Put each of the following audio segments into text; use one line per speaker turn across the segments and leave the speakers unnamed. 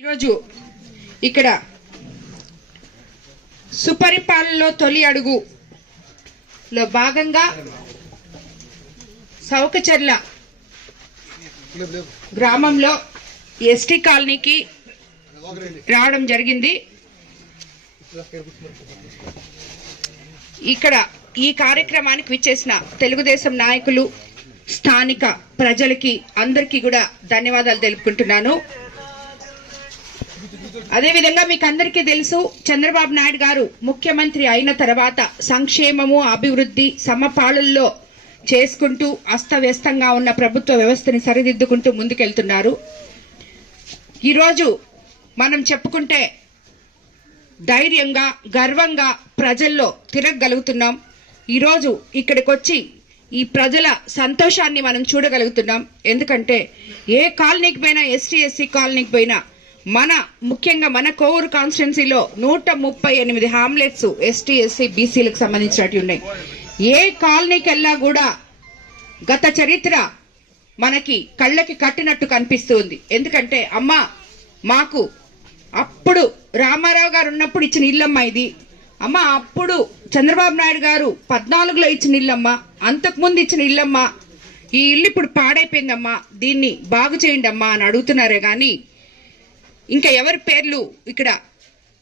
ఈరోజు ఇక్కడ సుపరిపాలనలో తొలి అడుగు లో భాగంగా సౌకచర్ల గ్రామంలో ఎస్టీ కాలనీకి రావడం జరిగింది. ఇక్కడ ఈ కార్యక్రమానికి విచ్చేసిన తెలుగుదేశం నాయకులు స్థానిక ప్రజలకి అందరికీ కూడా ధన్యవాదాలు తెలుపుకుంటున్నాను. అదేవిధంగా మీకు అందరికీ తెలుసు చంద్రబాబు నాయుడు గారు ముఖ్యమంత్రి అయిన తర్వాత సంక్షేమము అభివృద్ధి సమపాలల్లో చేసుకుంటూ అస్తవ్యస్తంగా ఉన్న ప్రభుత్వ వ్యవస్థని సరిదిద్దుకుంటూ ముందుకెళ్తున్నారు. ఈరోజు మనం చెప్పుకుంటే ధైర్యంగా గర్వంగా ప్రజల్లో తిరగగలుగుతున్నాం. ఈరోజు ఇక్కడికి వచ్చి ఈ ప్రజల సంతోషాన్ని మనం చూడగలుగుతున్నాం. ఎందుకంటే ఏ కాలనీకి పోయినా ఎస్టీ ఎస్సీ కాలనీకి పోయినా మన ముఖ్యంగా మన కోవూరు కాన్స్టిట్యున్సీలో నూట ముప్పై ఎనిమిది హామ్లెట్స్ ఎస్టీ ఎస్సీ బీసీలకు సంబంధించినట్టు ఉన్నాయి. ఏ కాలనీకెల్లా కూడా గత చరిత్ర మనకి కళ్ళకి కట్టినట్టు కనిపిస్తుంది ఎందుకంటే అమ్మ మాకు అప్పుడు రామారావు గారు ఉన్నప్పుడు ఇచ్చిన ఇల్లమ్మ ఇది. అమ్మ అప్పుడు చంద్రబాబు నాయుడు గారు పద్నాలుగులో ఇచ్చిన ఇల్లమ్మ అంతకుముందు ఇచ్చిన ఇల్లమ్మ. ఈ ఇల్లు ఇప్పుడు పాడైపోయిందమ్మా. దీన్ని బాగు చేయండి అమ్మా అని అడుగుతున్నారే కానీ ఇంకా ఎవరి పేర్లు ఇక్కడ?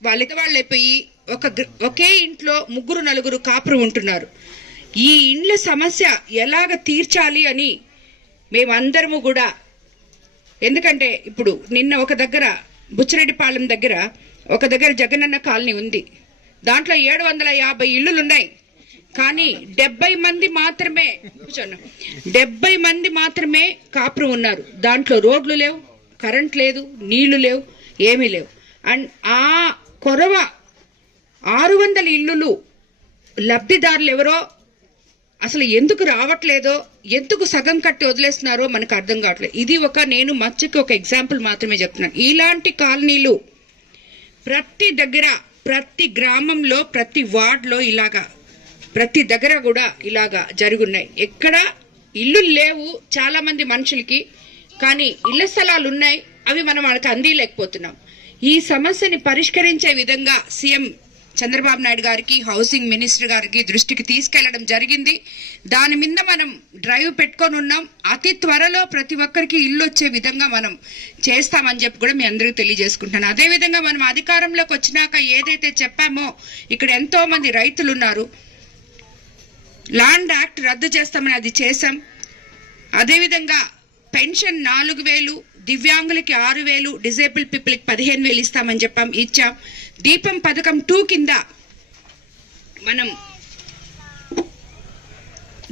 వాళ్ళకి వాళ్ళు అయిపోయి ఒక ఒకే ఇంట్లో ముగ్గురు నలుగురు కాపురు ఉంటున్నారు. ఈ ఇండ్ల సమస్య ఎలాగ తీర్చాలి అని మేమందరము కూడా ఎందుకంటే ఇప్పుడు నిన్న ఒక దగ్గర బుచ్చిరెడ్డిపాలెం దగ్గర ఒక దగ్గర జగనన్న కాలనీ ఉంది. దాంట్లో ఏడు వందల యాభై ఇల్లులు ఉన్నాయి కానీ డెబ్బై మంది మాత్రమే డెబ్బై మంది మాత్రమే కాపురం ఉన్నారు. దాంట్లో రోడ్లు లేవు కరెంట్ లేదు నీళ్ళు లేవు. ఏమీ లేవు. అండ్ ఆ కొరవ ఆరు వందల ఇల్లులు లబ్ధిదారులు ఎవరో అసలు ఎందుకు రావట్లేదో ఎందుకు సగం కట్టి వదిలేస్తున్నారో మనకు అర్థం కావట్లేదు. ఇది ఒక నేను మచ్చకి ఒక ఎగ్జాంపుల్ మాత్రమే చెప్తున్నాను. ఇలాంటి కాలనీలు ప్రతి దగ్గర ప్రతి గ్రామంలో ప్రతి వార్డులో ఇలాగా ప్రతి దగ్గర కూడా ఇలాగా జరుగున్నాయి. ఎక్కడ ఇల్లు లేవు చాలామంది మనుషులకి కానీ ఇళ్ళ స్థలాలు ఉన్నాయి. అవి మనం వాళ్ళకి అందిలేకపోతున్నాం ఈ సమస్యని పరిష్కరించే విధంగా సీఎం చంద్రబాబు నాయుడు గారికి హౌసింగ్ మినిస్టర్ గారికి దృష్టికి తీసుకెళ్ళడం జరిగింది. దాని మీద మనం డ్రైవ్ పెట్టుకొని ఉన్నాం. అతి త్వరలో ప్రతి ఒక్కరికి ఇల్లు వచ్చే విధంగా మనం చేస్తామని చెప్పి కూడా మీ అందరికీ తెలియజేసుకుంటున్నాను. అదేవిధంగా మనం అధికారంలోకి వచ్చినాక ఏదైతే చెప్పామో ఇక్కడ ఎంతో మంది రైతులు ఉన్నారు. ల్యాండ్ యాక్ట్ రద్దు చేస్తామని అది చేశాం. అదేవిధంగా పెన్షన్ నాలుగు వేలు దివ్యాంగులకి ఆరు వేలు డిజేబుల్ పీపుల్కి పదిహేను వేలు ఇస్తామని చెప్పాం ఇచ్చాం. దీపం పథకం టూ కింద మనం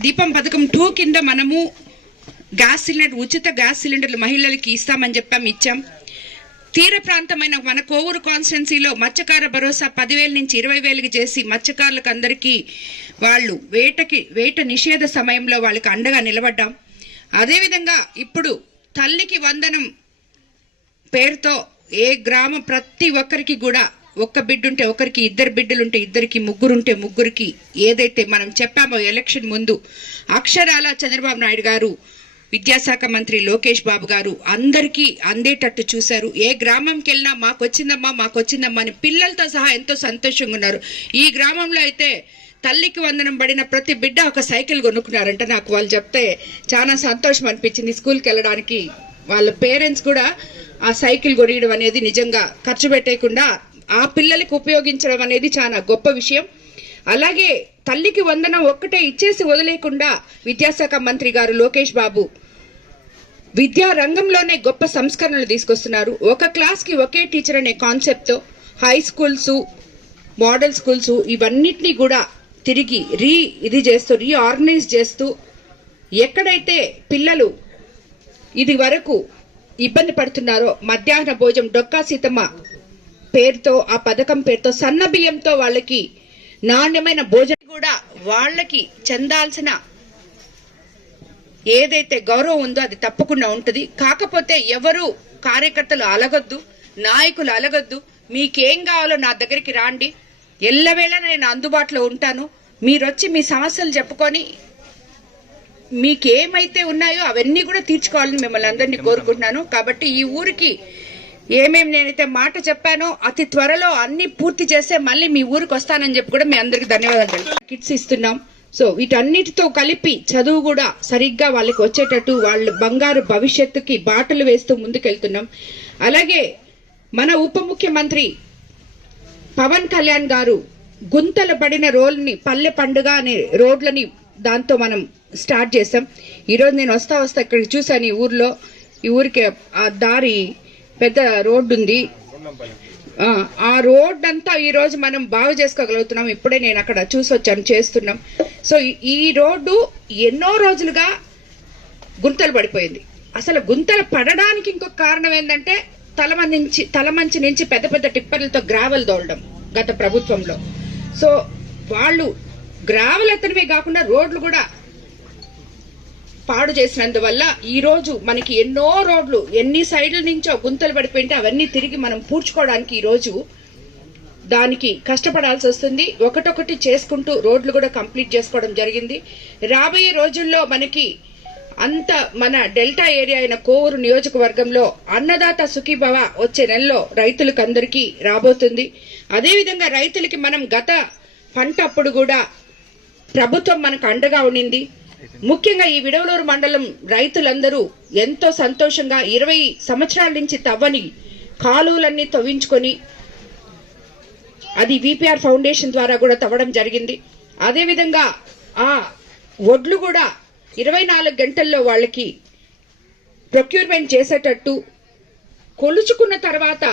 దీపం పథకం టూ కింద మనము గ్యాస్ సిలిండర్ ఉచిత గ్యాస్ సిలిండర్లు మహిళలకి ఇస్తామని చెప్పాం ఇచ్చాం. తీర ప్రాంతమైన మన కోవూరు కాన్స్టిట్యున్సీలో మత్స్యకార భరోసా పదివేల నుంచి ఇరవై వేలకి చేసి మత్స్యకారులకు అందరికీ వాళ్ళు వేటకి వేట నిషేధ సమయంలో వాళ్ళకి అండగా నిలబడ్డాం. అదేవిధంగా ఇప్పుడు తల్లికి వందనం పేరుతో ఏ గ్రామం ప్రతి ఒక్కరికి కూడా ఒక్క బిడ్డుంటే ఒకరికి ఇద్దరు బిడ్డలుంటే ఇద్దరికి ముగ్గురుంటే ముగ్గురికి ఏదైతే మనం చెప్పామో ఎలక్షన్ ముందు అక్షరాల చంద్రబాబు నాయుడు గారు విద్యాశాఖ మంత్రి లోకేష్ బాబు గారు అందరికీ అందేటట్టు చూశారు. ఏ గ్రామంకి వెళ్ళినా మాకు వచ్చిందమ్మా మాకు వచ్చిందమ్మా అని పిల్లలతో సహా ఎంతో సంతోషంగా ఉన్నారు. ఈ గ్రామంలో అయితే తల్లికి వందనం పడిన ప్రతి బిడ్డ ఒక సైకిల్ కొనుక్కున్నారంట. నాకు వాళ్ళు చెప్తే చాలా సంతోషం అనిపించింది స్కూల్కి వెళ్ళడానికి. వాళ్ళ పేరెంట్స్ కూడా ఆ సైకిల్ కొనియడం అనేది నిజంగా ఖర్చు పెట్టేయకుండా ఆ పిల్లలకి ఉపయోగించడం అనేది చాలా గొప్ప విషయం. అలాగే తల్లికి వందనం ఒక్కటే ఇచ్చేసి వదిలేయకుండా విద్యాశాఖ మంత్రి గారు లోకేష్ బాబు విద్యా రంగంలోనే గొప్ప సంస్కరణలు తీసుకొస్తున్నారు. ఒక క్లాస్కి ఒకే టీచర్ అనే కాన్సెప్ట్తో హై స్కూల్స్ మోడల్ స్కూల్స్ ఇవన్నిటినీ కూడా తిరిగి రీ ఇది చేస్తూ రీఆర్గనైజ్ చేస్తూ ఎక్కడైతే పిల్లలు ఇది వరకు ఇబ్బంది పడుతున్నారో మధ్యాహ్న భోజనం డొక్కా సీతమ్మ పేరుతో ఆ పథకం పేరుతో సన్న బియ్యంతో వాళ్ళకి నాణ్యమైన భోజనం కూడా వాళ్ళకి చెందాల్సిన ఏదైతే గౌరవం ఉందో అది తప్పకుండా ఉంటుంది. కాకపోతే ఎవరు కార్యకర్తలు అలగొద్దు నాయకులు అలగొద్దు మీకేం కావాలో నా దగ్గరికి రాండి. ఎల్లవేళ నేను అందుబాటులో ఉంటాను. మీరొచ్చి మీ సమస్యలు చెప్పుకొని మీకేమైతే ఉన్నాయో అవన్నీ కూడా తీర్చుకోవాలని మిమ్మల్ని అందరినీ కోరుకుంటున్నాను. కాబట్టి ఈ ఊరికి ఏమేం నేనైతే మాట చెప్పానో అతి త్వరలో అన్ని పూర్తి చేస్తే మళ్ళీ మీ ఊరికి వస్తానని చెప్పి కూడా మీ అందరికి ధన్యవాదాలు కిట్స్ ఇస్తున్నాం. సో వీటన్నిటితో కలిపి చదువు కూడా సరిగ్గా వాళ్ళకి వచ్చేటట్టు వాళ్ళ బంగారు భవిష్యత్తుకి బాటలు వేస్తూ ముందుకెళ్తున్నాం. అలాగే మన ఉప ముఖ్యమంత్రి పవన్ కళ్యాణ్ గారు గుంతలు పడిన రోల్ని పల్లె పండుగ అనే రోడ్లని దాంతో మనం స్టార్ట్ చేసాం ఈరోజు నేను వస్తా వస్తా ఇక్కడికి చూసాను ఈ ఊర్లో. ఈ ఊరికి ఆ దారి పెద్ద రోడ్డు ఉంది. ఆ, రోడ్ అంతా ఈరోజు మనం బాగు చేసుకోగలుగుతున్నాం. ఇప్పుడే నేను అక్కడ చూసి వచ్చాను చేస్తున్నాం. సో ఈ రోడ్డు ఎన్నో రోజులుగా గుంతలు పడిపోయింది. అసలు గుంతలు పడడానికి ఇంకొక కారణం ఏంటంటే తలమంచి నుంచి తలమంచి నుంచి పెద్ద పెద్ద టిప్పర్లతో గ్రావెల్ దోలడం గత ప్రభుత్వంలో. సో వాళ్ళు గ్రావెల్ ఎత్తడమే కాకుండా రోడ్లు కూడా పాడు చేసినందువల్ల ఈ రోజు మనకి ఎన్నో రోడ్లు ఎన్ని సైడ్ల నుంచో గుంతలు పడిపోయింటే అవన్నీ తిరిగి మనం పూడ్చుకోవడానికి ఈ రోజు దానికి కష్టపడాల్సి వస్తుంది. ఒకటొకటి చేసుకుంటూ రోడ్లు కూడా కంప్లీట్ చేసుకోవడం జరిగింది. రాబోయే రోజుల్లో మనకి అంత మన డెల్టా ఏరియా అయిన కోవూరు నియోజకవర్గంలో అన్నదాత సుఖీభవ వచ్చే నెలలో రైతులకు అందరికీ రాబోతుంది. అదేవిధంగా రైతులకి మనం గత పంట అప్పుడు కూడా ప్రభుత్వం మనకు అండగా ఉండింది. ముఖ్యంగా ఈ విడవలూరు మండలం రైతులందరూ ఎంతో సంతోషంగా ఇరవై సంవత్సరాల నుంచి తవ్వని కాలువలన్నీ తవ్వించుకొని అది విపిఆర్ ఫౌండేషన్ ద్వారా కూడా తవ్వడం జరిగింది. అదేవిధంగా ఆ వడ్లు కూడా ఇరవై నాలుగు గంటల్లో వాళ్ళకి ప్రొక్యూర్మెంట్ చేసేటట్టు కొలుచుకున్న తర్వాత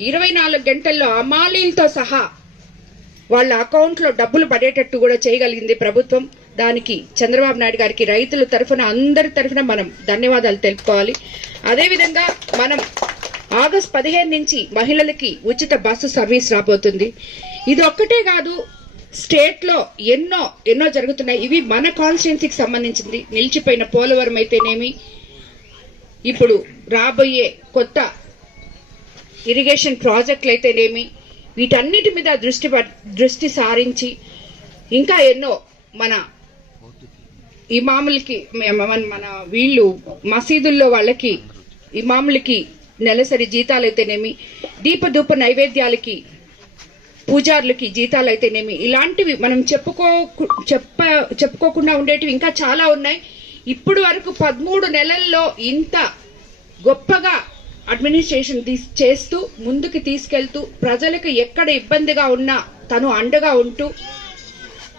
ఇరవై నాలుగు గంటల్లో అమాలీలతో సహా వాళ్ళ అకౌంట్లో డబ్బులు పడేటట్టు కూడా చేయగలిగింది ప్రభుత్వం. దానికి చంద్రబాబు నాయుడు గారికి రైతుల తరఫున అందరి తరఫున మనం ధన్యవాదాలు తెలుపుకోవాలి. అదేవిధంగా మనం ఆగస్ట్ పదిహేను నుంచి మహిళలకి ఉచిత బస్సు సర్వీస్ రాబోతుంది. ఇది ఒక్కటే కాదు స్టేట్లో ఎన్నో ఎన్నో జరుగుతున్నాయి. ఇవి మన కాన్స్టిట్యున్సీకి సంబంధించింది. నిలిచిపోయిన పోలవరం అయితేనేమి? ఇప్పుడు రాబోయే కొత్త ఇరిగేషన్ ప్రాజెక్టులు అయితేనేమి? వీటన్నిటి మీద దృష్టి ప- దృష్టి సారించి ఇంకా ఎన్నో మన ఇమాములకి మన వీళ్ళు మసీదుల్లో వాళ్ళకి ఇమాములకి నెలసరి జీతాలు అయితేనేమి? దీపదూప నైవేద్యాలకి పూజారులకి జీతాలు అయితేనేమి ఇలాంటివి మనం చెప్పుకో చెప్ప చెప్పుకోకుండా ఉండేటివి ఇంకా చాలా ఉన్నాయి. ఇప్పుడు వరకు పదమూడు నెలల్లో ఇంత గొప్పగా అడ్మినిస్ట్రేషన్ తీస్- చేస్తూ ముందుకు తీసుకెళ్తూ ప్రజలకు ఎక్కడ ఇబ్బందిగా ఉన్నా తను అండగా ఉంటూ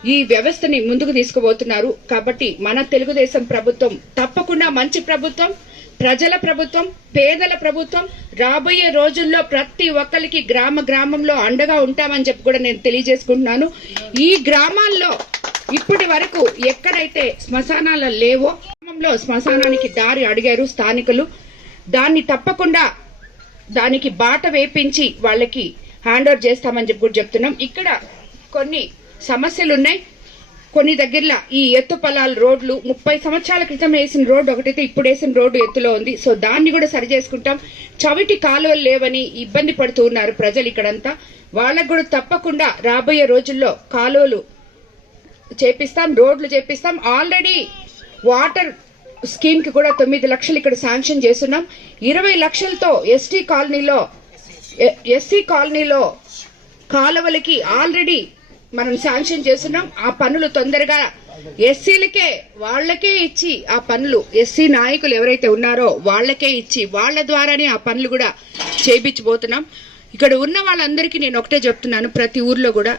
ఈ వ్యవస్థని ముందుకు తీసుకుపోతున్నారు. కాబట్టి మన తెలుగుదేశం ప్రభుత్వం తప్పకుండా మంచి ప్రభుత్వం. ప్రజల ప్రభుత్వం పేదల ప్రభుత్వం రాబోయే రోజుల్లో ప్రతి ఒక్కరికి గ్రామ గ్రామంలో అండగా ఉంటామని చెప్పి కూడా నేను తెలియజేసుకుంటున్నాను. ఈ గ్రామాల్లో ఇప్పటి వరకు ఎక్కడైతే శ్మశానాలు లేవో గ్రామంలో శ్మశానానికి దారి అడిగారు స్థానికులు. దాన్ని తప్పకుండా దానికి బాట వేపించి వాళ్ళకి హ్యాండ్ ఓవర్ చేస్తామని చెప్పి కూడా చెప్తున్నాం. ఇక్కడ కొన్ని సమస్యలు ఉన్నాయి కొన్ని దగ్గరలో ఈ ఎత్తు పొలాల రోడ్లు ముప్పై సంవత్సరాల క్రితం వేసిన రోడ్డు ఒకటైతే ఇప్పుడు వేసిన రోడ్డు ఎత్తులో ఉంది. సో దాన్ని కూడా సరి చేసుకుంటాం. చవిటి కాలువలు లేవని ఇబ్బంది పడుతూ ఉన్నారు ప్రజలు ఇక్కడంతా. వాళ్ళకు కూడా తప్పకుండా రాబోయే రోజుల్లో కాలువలు చేపిస్తాం రోడ్లు చేపిస్తాం. ఆల్రెడీ వాటర్ స్కీమ్కి కూడా తొమ్మిది లక్షలు ఇక్కడ శాంక్షన్ చేస్తున్నాం. ఇరవై లక్షలతో ఎస్టీ కాలనీలో ఎస్సీ కాలనీలో కాలువలకి ఆల్రెడీ మనం శాంక్షన్ చేస్తున్నాం. ఆ పనులు తొందరగా ఎస్సీలకే వాళ్ళకే ఇచ్చి ఆ పనులు ఎస్సీ నాయకులు ఎవరైతే ఉన్నారో వాళ్ళకే ఇచ్చి వాళ్ళ ద్వారానే ఆ పనులు కూడా చేయించబోతున్నాం ఇక్కడ ఉన్న వాళ్ళందరికీ నేను ఒకటే చెప్తున్నాను ప్రతి ఊర్లో కూడా.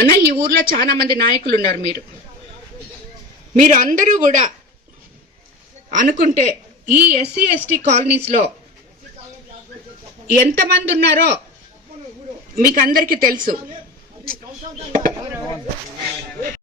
అన్న ఈ ఊర్లో చాలా మంది నాయకులు ఉన్నారు మీరు. మీరు అందరూ కూడా అనుకుంటే ఈ ఎస్సీ ఎస్టీ కాలనీస్లో ఎంతమంది ఉన్నారో మీకు అందరికీ తెలుసు. 你上这边